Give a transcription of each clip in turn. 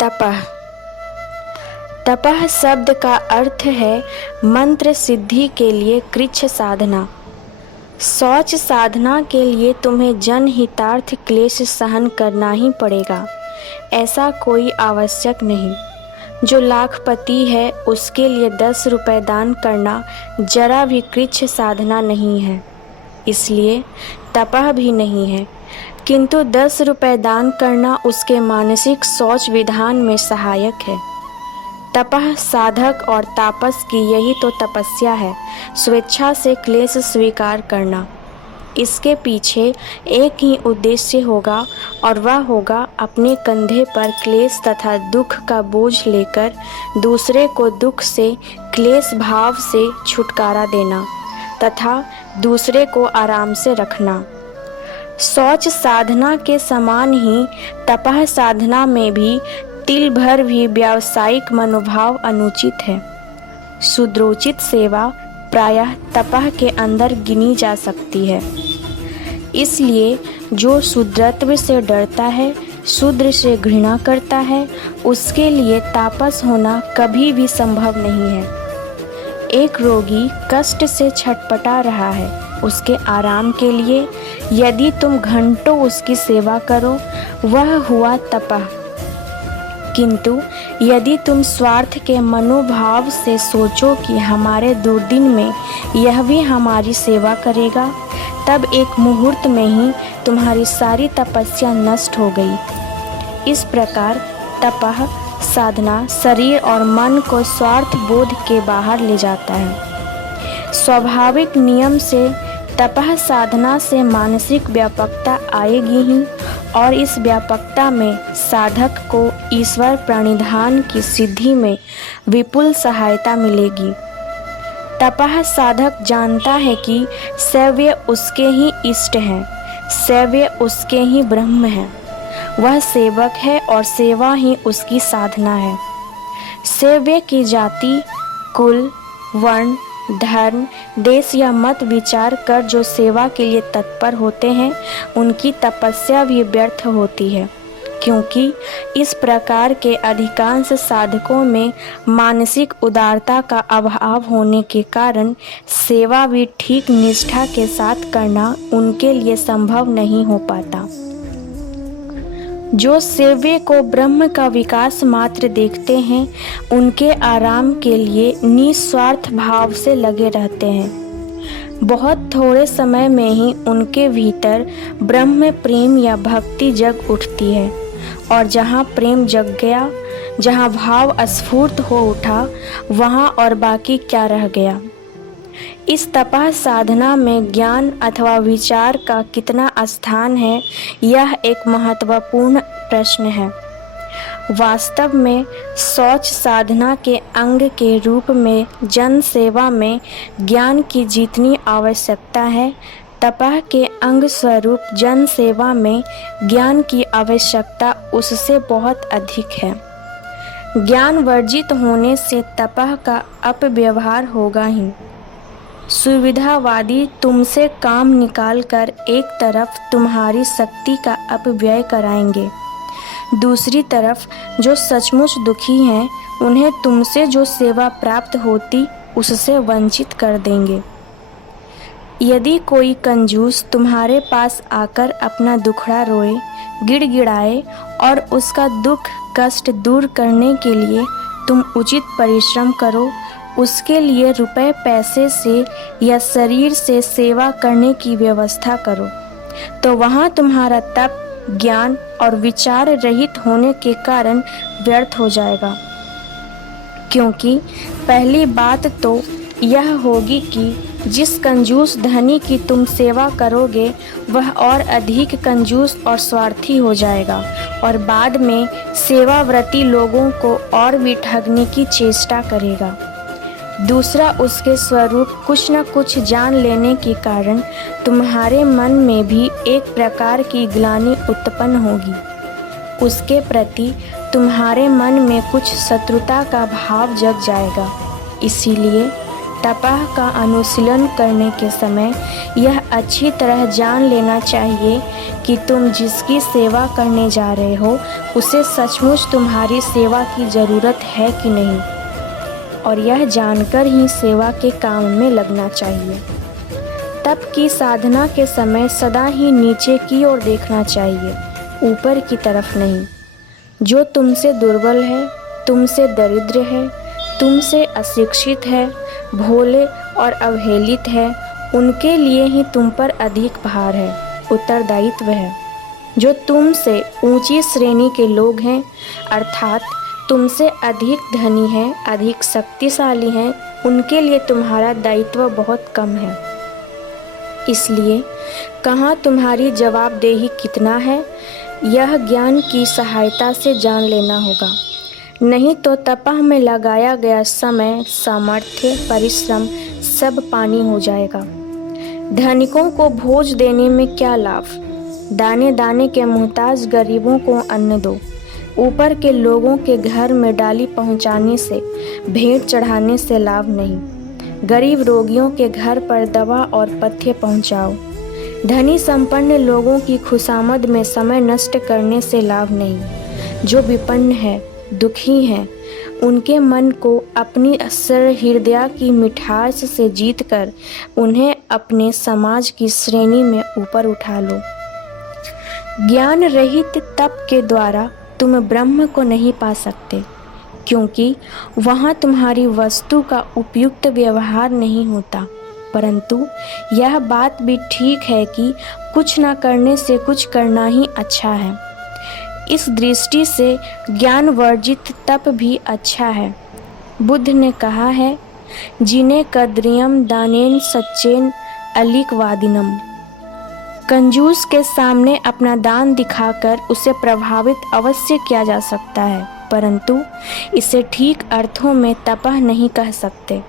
तपः। तपः शब्द का अर्थ है मंत्र सिद्धि के लिए कृच्छ साधना। शौच साधना के लिए तुम्हें जनहितार्थ क्लेश सहन करना ही पड़ेगा, ऐसा कोई आवश्यक नहीं। जो लाखपति है उसके लिए 10 रुपए दान करना जरा भी कृच्छ साधना नहीं है, इसलिए तपः भी नहीं है। किंतु 10 रुपए दान करना उसके मानसिक शौच विधान में सहायक है। तपः साधक और तापस की यही तो तपस्या है, स्वेच्छा से क्लेश स्वीकार करना। इसके पीछे एक ही उद्देश्य होगा और वह होगा अपने कंधे पर क्लेश तथा दुख का बोझ लेकर दूसरे को दुख से क्लेश भाव से छुटकारा देना तथा दूसरे को आराम से रखना। शौच साधना के समान ही तपः साधना में भी तिल भर भी व्यावसायिक मनोभाव अनुचित है। शूद्रोचित सेवा प्रायः तपः के अंदर गिनी जा सकती है। इसलिए जो शूद्रत्व से डरता है, शूद्र से घृणा करता है, उसके लिए तापस होना कभी भी संभव नहीं है। एक रोगी कष्ट से छटपटा रहा है, उसके आराम के लिए यदि तुम घंटों उसकी सेवा करो, वह हुआ तपः। किंतु यदि तुम स्वार्थ के मनोभाव से सोचो कि हमारे दुर्दिन में यह भी हमारी सेवा करेगा, तब एक मुहूर्त में ही तुम्हारी सारी तपस्या नष्ट हो गई। इस प्रकार तपः साधना शरीर और मन को स्वार्थ बोध के बाहर ले जाता है। स्वाभाविक नियम से तपः साधना से मानसिक व्यापकता आएगी ही, और इस व्यापकता में साधक को ईश्वर प्रणिधान की सिद्धि में विपुल सहायता मिलेगी। तपः साधक जानता है कि सेव्य उसके ही इष्ट हैं, सेव्य उसके ही ब्रह्म है। वह सेवक है और सेवा ही उसकी साधना है। सेव्य की जाति, कुल, वर्ण, धर्म, देश या मत विचार कर जो सेवा के लिए तत्पर होते हैं, उनकी तपस्या भी व्यर्थ होती है, क्योंकि इस प्रकार के अधिकांश साधकों में मानसिक उदारता का अभाव होने के कारण सेवा भी ठीक निष्ठा के साथ करना उनके लिए संभव नहीं हो पाता। जो सेव्य को ब्रह्म का विकास मात्र देखते हैं, उनके आराम के लिए निस्वार्थ भाव से लगे रहते हैं। बहुत थोड़े समय में ही उनके भीतर ब्रह्म प्रेम या भक्ति जग उठती है, और जहाँ प्रेम जग गया, जहाँ भाव स्फूर्त हो उठा, वहाँ और बाकी क्या रह गया। इस तपः साधना में ज्ञान अथवा विचार का कितना स्थान है, यह एक महत्वपूर्ण प्रश्न है। वास्तव में शौच साधना के अंग के रूप में जन सेवा में ज्ञान की जितनी आवश्यकता है, तपः के अंग स्वरूप जन सेवा में ज्ञान की आवश्यकता उससे बहुत अधिक है। ज्ञान वर्जित होने से तपः का अपव्यवहार होगा ही। सुविधावादी तुमसे काम निकाल कर एक तरफ तुम्हारी शक्ति का अपव्यय कराएंगे, दूसरी तरफ जो सचमुच दुखी हैं उन्हें तुमसे जो सेवा प्राप्त होती उससे वंचित कर देंगे। यदि कोई कंजूस तुम्हारे पास आकर अपना दुखड़ा रोए, गिड़गिड़ाए और उसका दुख कष्ट दूर करने के लिए तुम उचित परिश्रम करो, उसके लिए रुपए पैसे से या शरीर से सेवा करने की व्यवस्था करो, तो वहाँ तुम्हारा तप ज्ञान और विचार रहित होने के कारण व्यर्थ हो जाएगा। क्योंकि पहली बात तो यह होगी कि जिस कंजूस धनी की तुम सेवा करोगे, वह और अधिक कंजूस और स्वार्थी हो जाएगा और बाद में सेवाव्रती लोगों को और भी ठगने की चेष्टा करेगा। दूसरा, उसके स्वरूप कुछ न कुछ जान लेने के कारण तुम्हारे मन में भी एक प्रकार की ग्लानि उत्पन्न होगी। उसके प्रति तुम्हारे मन में कुछ शत्रुता का भाव जग जाएगा। इसीलिए तपह का अनुशीलन करने के समय यह अच्छी तरह जान लेना चाहिए कि तुम जिसकी सेवा करने जा रहे हो उसे सचमुच तुम्हारी सेवा की ज़रूरत है कि नहीं, और यह जानकर ही सेवा के काम में लगना चाहिए। तप की साधना के समय सदा ही नीचे की ओर देखना चाहिए, ऊपर की तरफ नहीं। जो तुमसे दुर्बल है, तुमसे दरिद्र है, तुमसे अशिक्षित है, भोले और अवहेलित है, उनके लिए ही तुम पर अधिक भार है, उत्तरदायित्व है। जो तुमसे ऊंची श्रेणी के लोग हैं, अर्थात तुमसे अधिक धनी हैं, अधिक शक्तिशाली हैं, उनके लिए तुम्हारा दायित्व बहुत कम है। इसलिए कहाँ तुम्हारी जवाबदेही कितना है, यह ज्ञान की सहायता से जान लेना होगा। नहीं तो तपह में लगाया गया समय, सामर्थ्य, परिश्रम सब पानी हो जाएगा। धनिकों को भोज देने में क्या लाभ? दाने दाने के मोहताज गरीबों को अन्न दो। ऊपर के लोगों के घर में डाली पहुंचाने से, भेंट चढ़ाने से लाभ नहीं। गरीब रोगियों के घर पर दवा और पथ्य पहुंचाओ। धनी संपन्न लोगों की खुशामद में समय नष्ट करने से लाभ नहीं। जो विपन्न है, दुखी हैं, उनके मन को अपनी हृदय की मिठास से जीतकर उन्हें अपने समाज की श्रेणी में ऊपर उठा लो। ज्ञान रहित तप के द्वारा तुम ब्रह्म को नहीं पा सकते, क्योंकि वहाँ तुम्हारी वस्तु का उपयुक्त व्यवहार नहीं होता। परंतु यह बात भी ठीक है कि कुछ न करने से कुछ करना ही अच्छा है। इस दृष्टि से ज्ञान वर्जित तप भी अच्छा है। बुद्ध ने कहा है, जिन्हें कद्रियम दानेन सच्चेन अलिक वादिनम। कंजूस के सामने अपना दान दिखाकर उसे प्रभावित अवश्य किया जा सकता है, परंतु इसे ठीक अर्थों में तपह नहीं कह सकते।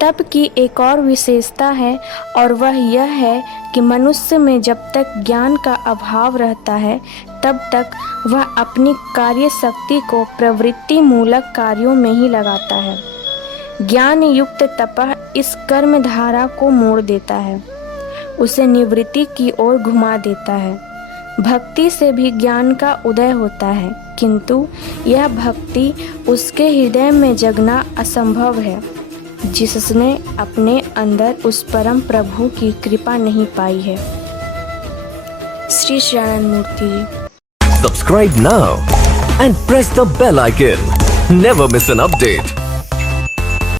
तप की एक और विशेषता है, और वह यह है कि मनुष्य में जब तक ज्ञान का अभाव रहता है तब तक वह अपनी कार्य शक्ति को प्रवृत्ति मूलक कार्यों में ही लगाता है। ज्ञान युक्त तपह इस कर्म धारा को मोड़ देता है, उसे निवृत्ति की ओर घुमा देता है। भक्ति से भी ज्ञान का उदय होता है, किंतु यह भक्ति उसके हृदय में जगना असंभव है जिसने अपने अंदर उस परम प्रभु की कृपा नहीं पाई है। श्री शरणानंद मूर्ति जी। Subscribe now and press the bell icon. Never miss an update.